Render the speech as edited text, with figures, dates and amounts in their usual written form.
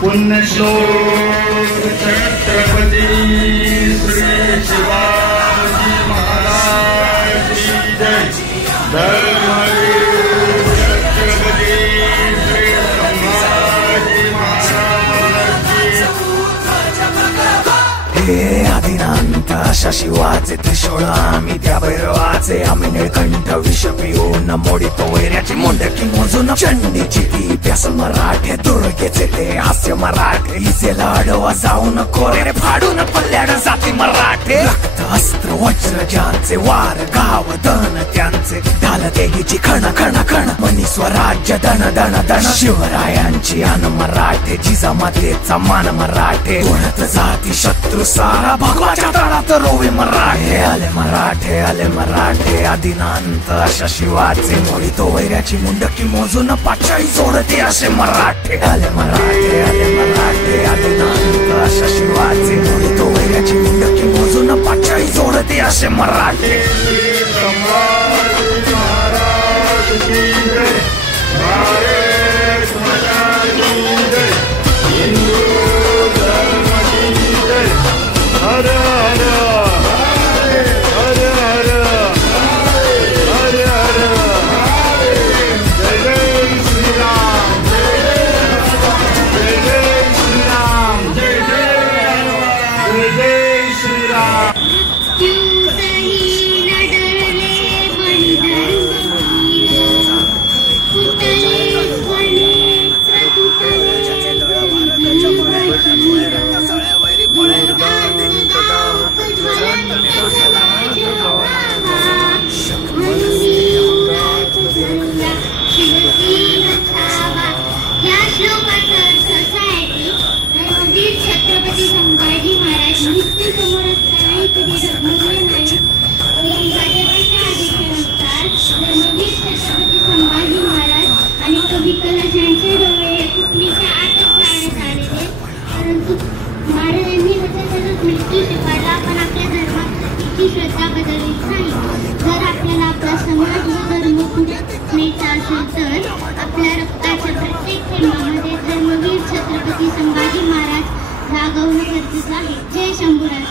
पुण्यश्लोक छत्रपती श्री शिवाजी महाराज की जय। धर्मवीर छत्रपती श्री संभाजी महाराज की। हे आदिनांत अशा शिवाचे त्रिशूळ आम्ही त्या भैरवाचे आम्ही निळकंठ विष पिऊन मोडितो वैऱ्याची मुंडकी मोजून चंडीची ती प्यास मराठे दुर्गेचे ते हास्य मराठे हिचे लाडवा जाऊन कोरे फाडून पल्ल्याड जाती मराठे रक्त अस्त्र वज्र ज्यांचे वार गाव दन त्यांचे ढाल देगीची खण खण खण मनी स्वराज्य दन दन दन शिवरायांची अन मराठे जिजामातेचा मान मराठे कोणत जाती शत्रू सारा भगवाच्या तळात रोवे मराठे आले मराठे आदिनांत अशा शिवाचे मोडितो वैऱ्याची मुंडकी मोजून पाचाळी जोडते असे मराठे आले मराठे आदिनांत अशा शिवाचे मोडितो वैऱ्याची मुंडकी मोजून पाचाळी जोडते असे मराठे। संभाजी महाराज की जय। भारत माता की जय। हिंदू धर्म की जय। हर हर हर हर हर हर। जय जय श्री राम जय जय श्री राम जय जय श्री राम। छत्रपती संभाजी महाराज मृत्यू समोर धर्मवीर छत्रपती संभाजी महाराज आणि कवी कलाश यांचे डोळे कुटणीच्या आतच लावण्यात आलेले, परंतु महाराजांनी त्याच्यातच मृत्यू स्वीकारला, पण आपल्या धर्मात तिची श्रद्धा बदललीच नाही। जर आपल्याला आपला समाज व धर्म पुढे न्यायचा असेल तर आपल्या रक्ताच्या प्रत्येक थेंबामध्ये धर्मवीर छत्रपती संभाजी महाराज जागवणं गरजेचं आहे। जय शंभूराज।